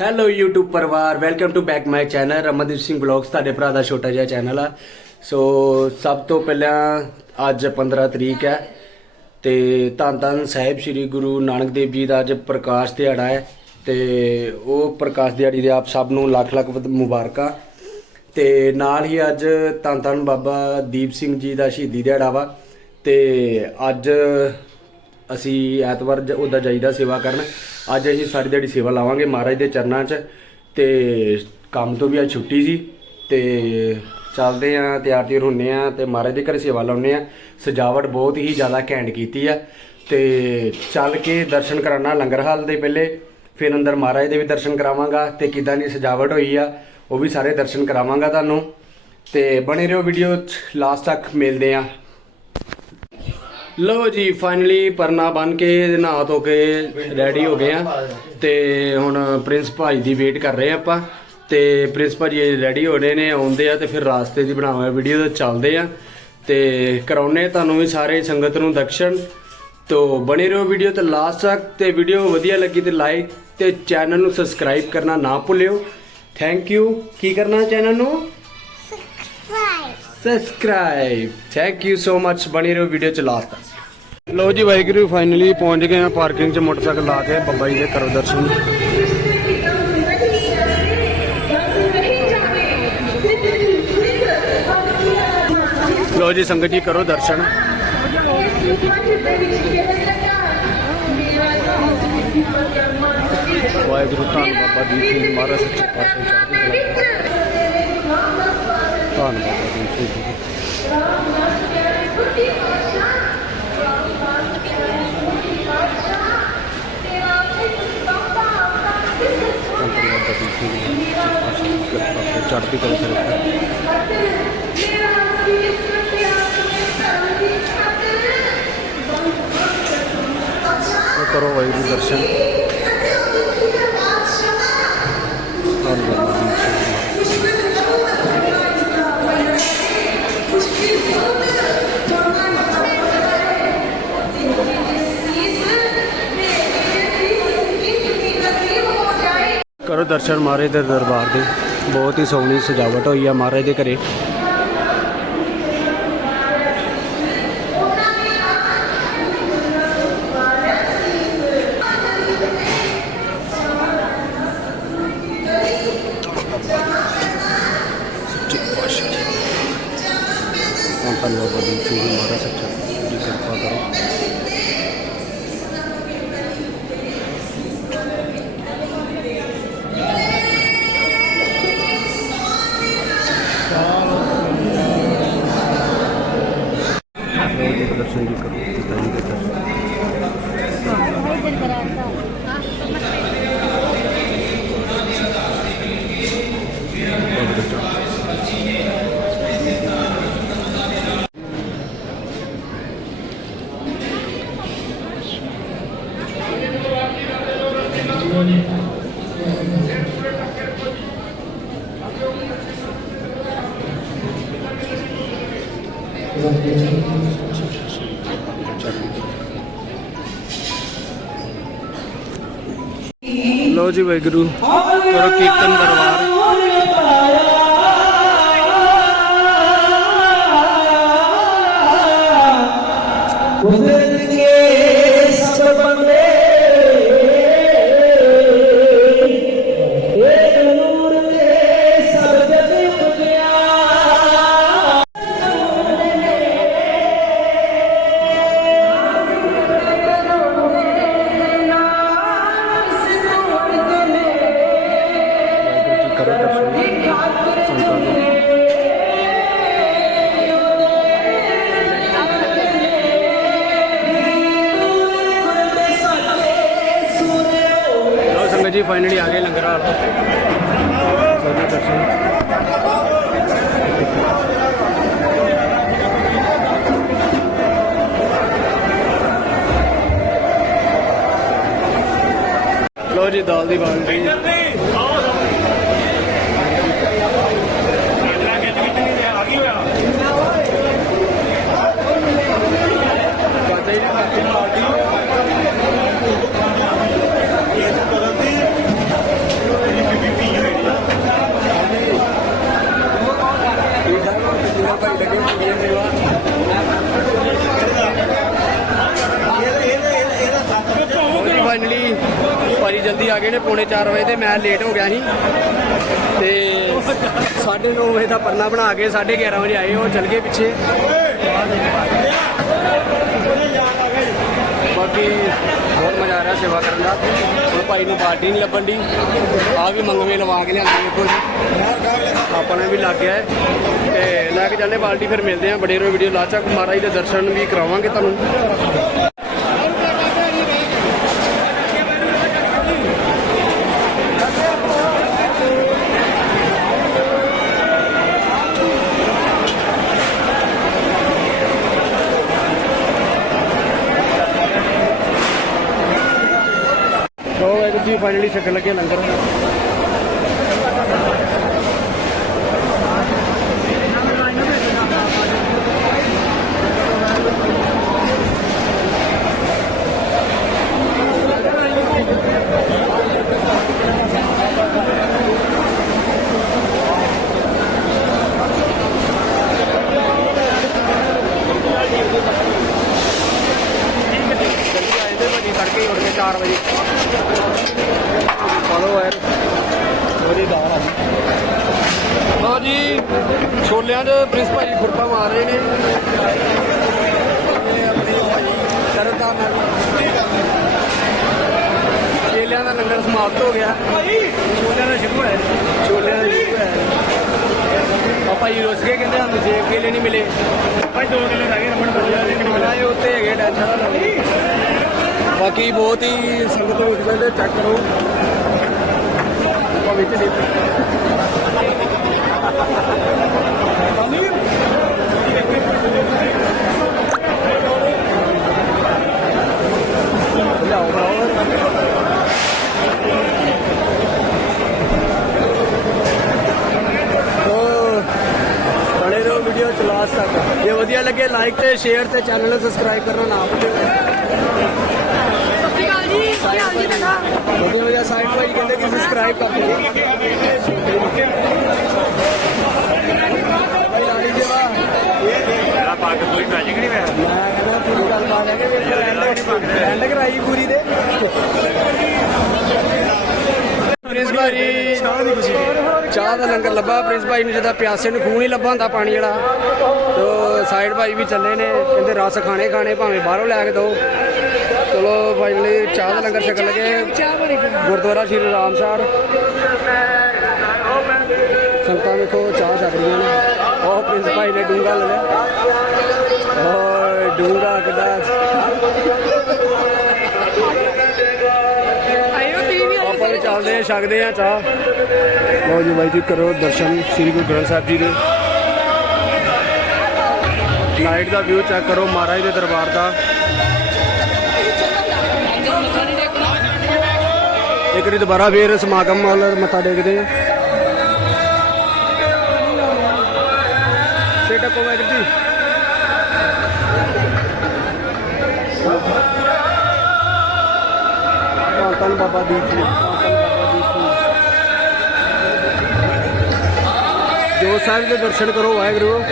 Hello YouTube ਪਰਿਵਾਰ। Welcome to back my channel Ramandeep Singh vlogs ਤੁਹਾਡੇ ਭਰਾ ਦਾ ਛੋਟਾ ਜਿਹਾ ਚੈਨਲ ਆ। ਸੋ ਸਭ ਤੋਂ ਪਹਿਲਾਂ ਅੱਜ 15 ਤਰੀਕ ਹੈ ਤੇ ਧੰਨ ਧੰਨ ਸਾਹਿਬ ਸ੍ਰੀ ਗੁਰੂ ਨਾਨਕ ਦੇਵ ਜੀ ਦਾ ਅੱਜ ਪ੍ਰਕਾਸ਼ ਦਿਹਾੜਾ ਹੈ ਤੇ ਉਹ ਪ੍ਰਕਾਸ਼ ਦਿਹਾੜੀ ਦੇ ਆਪ ਸਭ ਨੂੰ ਲੱਖ ਲੱਖ ਵਧ- ਮੁਬਾਰਕਾਂ। ਤੇ ਨਾਲ ਹੀ ਅੱਜ ਧੰਨ ਧੰਨ ਬਾਬਾ ਦੀਪ ਸਿੰਘ ਜੀ ਦਾ ਸ਼ਹੀਦੀ ਦਿਹਾੜਾ ਵਾ ਤੇ ਅੱਜ ਅਸੀਂ ਐਤਵਾਰ ਜ- ਉਹਦਾ ਜਾਈਦਾ ਸੇਵਾ ਕਰਨ। ਅੱਜ ਅਸੀਂ ਸਾਰੀ ਦਿਹਾੜੀ ਸੇਵਾ ਲਾਵਾਂਗੇ ਮਹਾਰਾਜ ਦੇ ਚਰਨਾਂ 'ਚ ਤੇ ਕੰਮ ਤੋਂ ਵੀ ਅੱਜ ਛੁੱਟੀ ਸੀ ਤੇ ਚੱਲਦੇ ਆ, ਤਿਆਰ ਤਿਆਰ ਹੁੰਨੇ ਆ ਤੇ ਮਹਾਰਾਜ ਦੇ ਘਰੇ ਸੇਵਾ ਲਾਉਨੇ ਆ। ਸਜਾਵਟ ਬਹੁਤ ਹੀ ਜ਼ਿਆਦਾ ਘੈਂਟ ਕੀਤੀ ਆ ਤੇ ਚੱਲ ਕੇ ਦਰਸ਼ਨ ਕਰਾਣਾ ਲੰਗਰ ਹਾਲ ਦੇ ਪਹਿਲੇ, ਫਿਰ ਅੰਦਰ ਮਹਾਰਾਜ ਦੇ ਵੀ ਦਰਸ਼ਨ ਕਰਾਵਾਂਗਾ ਤੇ ਕਿਦਾਂ ਦੀ ਸਜਾਵਟ ਹੋਈ ਆ, ਉਹ ਵੀ ਸਾਰੇ ਦਰਸ਼ਨ ਕਰਾਵਾਂਗਾ ਤੁਹਾਨੂੰ। ਤੇ ਬਣੇ ਰਹੋ ਵੀਡੀਓ ਲਾਸਟ ਤੱਕ ਮਿਲਦੇ ਆ। ਲੋ ਜੀ ਫਾਈਨਲੀ ਪਰਨਾ ਬਨ ਕੇ ਨਹਾ ਧੋ ਕੇ ਰੈਡੀ ਹੋ ਗਏ ਆ। ਤੇ ਹੁਣ ਪ੍ਰਿੰਸ ਭਾਈ ਦੀ ਵੇਟ ਕਰ ਰਹੇ ਆ ਆਪਾਂ। ਤੇ ਪ੍ਰਿੰਸ ਭਾਜੀ ਰੈਡੀ ਹੋ ਰਹੇ ਨੇ ਆਉਂਦੇ ਆ ਤੇ ਫਿਰ ਰਾਸਤੇ ਦੀ ਬਣਾਵਾਂਗੇ ਵੀਡੀਓ ਤੇ ਚੱਲਦੇ ਆ। ਤੇ ਕਰਾਉਨੇ ਤੁਹਾਨੂੰ ਵੀ ਸਾਰੇ ਸੰਗਤ ਨੂੰ ਦਰਸ਼ਨ। ਤੋ ਬਣੇ ਰਹੋ ਵੀਡੀਓ ਤੇ ਲਾਸਟ ਤੱਕ। ਤੇ ਵੀਡੀਓ ਵਧੀਆ ਲੱਗੀ ਤੇ ਲਾਈਕ ਤੇ ਚੈਨਲ ਨੂੰ ਸਬਸਕ੍ਰਾਈਬ ਕਰਨਾ ਨਾ ਭੁੱਲਿਓ। ਥੈਂਕ ਯੂ ਕੀ ਕਰਨਾ ਚੈਨਲ ਨੂੰ? Subscribe thank you so much ਬਣੀ ਰਹੋ ਵੀਡੀਓ ਚ ਲਾਸਟ ਤੱਕ। ਲੋ ਜੀ ਵਾਹਿਗੁਰੂ ਫਾਈਨਲੀ ਪਹੁੰਚ ਗਏ ਆ ਪਾਰਕਿੰਗ 'ਚ ਮੋਟਰਸਾਈਕਲ ਲਾ ਕੇ ਬੱਬਾ ਜੀ ਦੇ ਕਰੋ ਦਰਸ਼ਨ। ਲੋ ਜੀ ਸੰਗਤ ਜੀ ਕਰੋ ਦਰਸ਼ਨ। ਵਾਹਿਗੁਰੂ ਧੰਨ ਬਾਬਾ ਦੀਪ ਸਿੰਘ ਮਹਾਰਾਜ, ਸੱਚੇ ਪਾਤਸ਼ਾਹ ਚੜ੍ਹਦੀ ਕਲਾ ਧੰਨ ਬਾਬਾ ਦੀਪ ਸਿੰਘ ਜੀ ਧੰਨ ਬਾਬਾ ਦੀਪ ਸਿੰਘ ਜੀ ਸੱਚੇ ਉਹ ਕਰੋ ਵਾਹਿਗੁਰੂ ਦਰਸ਼ਨ ਧੰਨ ਦਰਸ਼ਨ ਮਹਾਰਾਜ ਦੇ ਦਰਬਾਰ ਦੇ। ਬਹੁਤ ਹੀ ਸੋਹਣੀ ਸਜਾਵਟ ਹੋਈ ਆ ਮਹਾਰਾਜ ਦੇ ਘਰੇ। ਲੋ ਜੀ ਵਾਹਿਗੁਰੂ ਕਰੋ ਕੀਰਤਨ ਦਰਬਾਰ। ਕੁਦਰਤ ਲੋ ਜੀ ਦਾਲ ਦੀ ਬਾਲਟੀ ਚਾਚਾ ਜੀ ਨੇ ਖਾਤੀ ਬਾਲਟੀ ਆ ਗਏ ਨੇ ਪੌਣੇ 4 ਵਜੇ ਤੇ ਮੈਂ ਲੇਟ ਹੋ ਗਿਆ ਸੀ। ਤੇ 9:30 ਵਜੇ ਦਾ ਪਰਨਾ ਬਣਾ ਕੇ 11:30 ਵਜੇ ਆਏ, ਉਹ ਚੱਲ ਗਏ ਪਿੱਛੇ। ਬਾਕੀ ਬਹੁਤ ਮਜ਼ਾ ਆ ਰਿਹਾ ਸੇਵਾ ਕਰਨ ਦਾ। ਹੁਣ ਭਾਈ ਨੂੰ ਪਾਰਟੀ ਨਹੀਂ ਲੱਭਣ ਦੀ। ਆ ਵੀ ਮੰਗਵੇਂ ਲਵਾ ਕੇ ਲਿਆਂਦੇ ਦੇਖੋ ਆਪਾਂ ਨੇ ਵੀ ਲੱਗ ਗਿਆ ਹੈ। ਤੇ ਲੈ ਕੇ ਚੱਲਦੇ ਪਾਰਟੀ ਫਿਰ ਮਿਲਦੇ ਆ ਬੜੇ ਰੋ ਵੀਡੀਓ ਲਾਚਾ ਮਹਾਰਾਜ ਦੇ ਦਰਸ਼ਨ ਵੀ ਕਰਾਵਾਂਗੇ ਤੁਹਾਨੂੰ। ਲੋ ਵਾਹਿਗੁਰੂ ਜੀ ਫਾਈਨਲੀ ਛਕਣ ਲੱਗੇ ਲੰਗਰ ਜਲਦੀ ਆਏ ਤੇ ਭਾਜੀ ਤੜਕੇ ਹੀ ਉੱਠ ਕੇ 4 ਵਜੇ ਫੋਲੋ ਯਾਰ ਉਹਦੀ ਦਾਲ ਆ ਲਓ ਜੀ ਛੋਲਿਆਂ ਦੇ ਪ੍ਰਿੰਸ ਭਾਈ ਖੁਰਪਾ ਮਾਰ ਰਹੇ ਨੇ। ਕਰਦਾ ਕੇਲਿਆਂ ਦਾ ਲੰਗਰ ਸਮਾਪਤ ਹੋ ਗਿਆ। ਛੋਲਿਆਂ ਦਾ ਸ਼ੁਰੂ ਹੋਇਆ। ਛੋਲਿਆਂ ਦਾ ਸ਼ੁਰੂ ਹੋਇਆ। ਪਾਪਾ ਜੀ ਰੁੱਸ ਗਏ ਕਹਿੰਦੇ ਸਾਨੂੰ ਸੇਬ ਕੇਲੇ ਨਹੀਂ ਮਿਲੇ। ਭਾਈ 2 ਕਿਲੋ ਰਹਿ ਗਏ ਰਮਣ ਬੋਲਿਆ ਲੇਕਿਨ ਮਿਲਾ ਇਹ ਉੱਤੇ ਹੈਗੇ ਟੈਨਸ਼ਨ ਬਾਕੀ ਬਹੁਤ ਹੀ ਸੰਗਤ ਉੱਠ ਜਾਂਦੇ ਚੈੱਕ ਕਰੋ। ਵਿੱਚ ਨਹੀਂ ਬਣੇ ਰਹੋ ਵੀਡੀਓ ਚਲਾ ਤੱਕ ਜੇ ਵਧੀਆ ਲੱਗੇ ਲਾਈਕ ਤੇ ਸ਼ੇਅਰ ਤੇ ਚੈਨਲ ਨੂੰ ਸਬਸਕ੍ਰਾਈਬ ਕਰਨਾ ਨਾ ਭੁੱਲਿਓ ਵਧੀਆ ਵਧੀਆ ਸਾਈਡ ਭਾਈ ਕਹਿੰਦੇ ਕਿ ਸਬਸਕ੍ਰਾਈਬ ਕਰ ਦਿਓ। ਭਾਈ ਲਾਣੀ ਜੀ ਵਾ ਮੇਰਾ ਪੱਗ ਕੋਈ ਮੈਜਿਕ ਨਹੀਂ ਹੋਇਆ ਮੈਂ ਕਹਿੰਦਾ ਪੂਰੀ ਗੱਲ ਬਾਤ ਹੈ ਕਿ ਐਂਡ ਕਰਾਈ ਪੂਰੀ ਦੇ ਪ੍ਰਿੰਸ ਭਾਈ ਚਾਹ ਦਾ ਲੰਗਰ ਲੱਭਾ। ਪ੍ਰਿੰਸ ਭਾਈ ਨੂੰ ਜਿਹਦਾ ਪਿਆਸੇ ਨੂੰ ਖੂਨ ਹੀ ਲੱਭਾ ਹੁੰਦਾ ਪਾਣੀ ਵਾਲਾ। ਤੋ ਸਾਈਡ ਭਾਈ ਵੀ ਚੱਲੇ ਨੇ ਕਹਿੰਦੇ ਰਸ ਖਾਣੇ ਖਾਣੇ ਭਾਵੇਂ ਬਾਹਰੋਂ ਲੈ ਕੇ ਦੋ। ਚਲੋ ਫਾਈਨਲੀ ਚਾਹ ਦਾ ਲੰਗਰ ਛਕਣ ਲੱਗੇ। ਗੁਰਦੁਆਰਾ ਸ਼੍ਰੀ ਰਾਮਸਰ ਸੰਤਾਂ ਵੇਖੋ, ਚਾਹ ਛਕ ਰਹੀਆਂ ਨੇ। ਉਹ ਪ੍ਰਿੰਸ ਭਾਈ ਨੇ ਡੂੰਗਾ ਲੈ ਲਿਆ। ਓਏ ਡੂੰਗਾ ਕਿੱਦਾਂ? ਆਪਾਂ ਵੀ ਚੱਲਦੇ ਆ ਛਕਦੇ ਆ ਚਾਹ। ਲਓ ਜੀ ਬਾਈ ਜੀ, ਕਰੋ ਦਰਸ਼ਨ ਸ੍ਰੀ ਗੁਰੂ ਗ੍ਰੰਥ ਸਾਹਿਬ ਜੀ ਦੇ। ਨਾਈਟ ਦਾ ਵਿਊ ਚੈੱਕ ਕਰੋ ਮਹਾਰਾਜ ਦੇ ਦਰਬਾਰ ਦਾ। ਇੱਕ ਵਾਰੀ ਦੁਬਾਰਾ ਫੇਰ ਸਮਾਗਮ ਵੱਲ ਮੱਥਾ ਟੇਕਦੇ ਆ ਸੇਟਾ ਕੋ ਵਾਹਿਗੁਰੂ ਜੀ। ਧੰਨ ਧੰਨ ਬਾਬਾ ਦੀਪ ਜੀ ਧੰਨ ਜੋ ਸਾਹਿਬ ਦੇ ਦਰਸ਼ਨ ਕਰੋ, ਵਾਹਿਗੁਰੂ।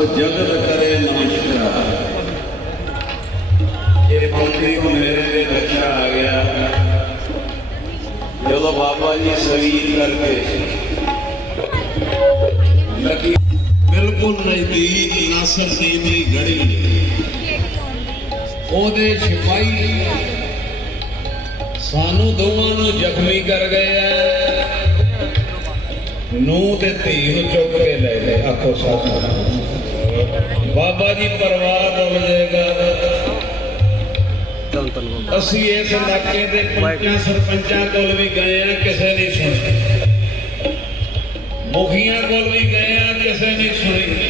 ਸਭ ਜਗਤ ਕਰੇ ਨਮਸਕਾਰ। ਇਹ ਪੰਕਤੀ ਮੇਰੇ ਦੇ ਰੱਖਿਆ ਆ ਗਿਆ। ਜਦੋਂ ਬਾਬਾ ਜੀ ਸਰੀਰ ਕਰਕੇ ਲਕੀ ਬਿਲਕੁਲ ਨਜ਼ਦੀਕ ਨਾਸਰ ਸੇਬ ਦੀ ਗੜੀ। ਉਹਦੇ ਸਿਪਾਹੀ ਸਾਨੂੰ ਦੋਵਾਂ ਨੂੰ ਜ਼ਖਮੀ ਕਰ ਗਏ ਐ ਨੂੰ ਤੇ ਧੀ ਨੂੰ ਚੁੱਕ ਕੇ ਲੈ ਗਏ, ਆਖੋ ਸਾਥ ਬਾਬਾ ਜੀ ਪਰਵਾਹ ਬੋਲ ਜਾਏਗਾ ਅਸੀਂ ਇਸ ਇਲਾਕੇ ਦੇ ਪੰਚਾਂ ਸਰਪੰਚਾਂ ਕੋਲ ਵੀ ਗਏ ਆ ਕਿਸੇ ਨੇ ਸੁਣੀ। ਮੁਖੀਆਂ ਕੋਲ ਵੀ ਗਏ ਆ ਕਿਸੇ ਨੇ ਸੁਣੀ।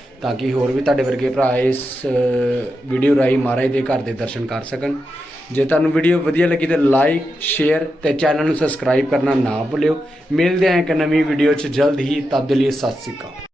ਤਾਂ ਕਿ ਹੋਰ ਵੀ ਤੁਹਾਡੇ ਵਰਗੇ ਭਰਾ ਇਸ ਵੀਡੀਓ ਰਾਹੀਂ ਮਹਾਰਾਜ ਦੇ ਘਰ ਦੇ ਦਰਸ਼ਨ ਕਰ ਸਕਣ। ਜੇ ਤੁਹਾਨੂੰ ਵੀਡੀਓ ਵਧੀਆ ਲੱਗੀ ਤਾਂ ਲਾਈਕ ਸ਼ੇਅਰ ਤੇ ਚੈਨਲ ਨੂੰ ਸਬਸਕ੍ਰਾਈਬ ਕਰਨਾ ਨਾ ਭੁੱਲਿਓ। ਮਿਲਦੇ ਹਾਂ ਇੱਕ ਨਵੀਂ ਵੀਡੀਓ 'ਚ ਜਲਦ ਹੀ। ਤਦ ਲਈ ਸਤਿ ਸ਼੍ਰੀ ਅਕਾਲ।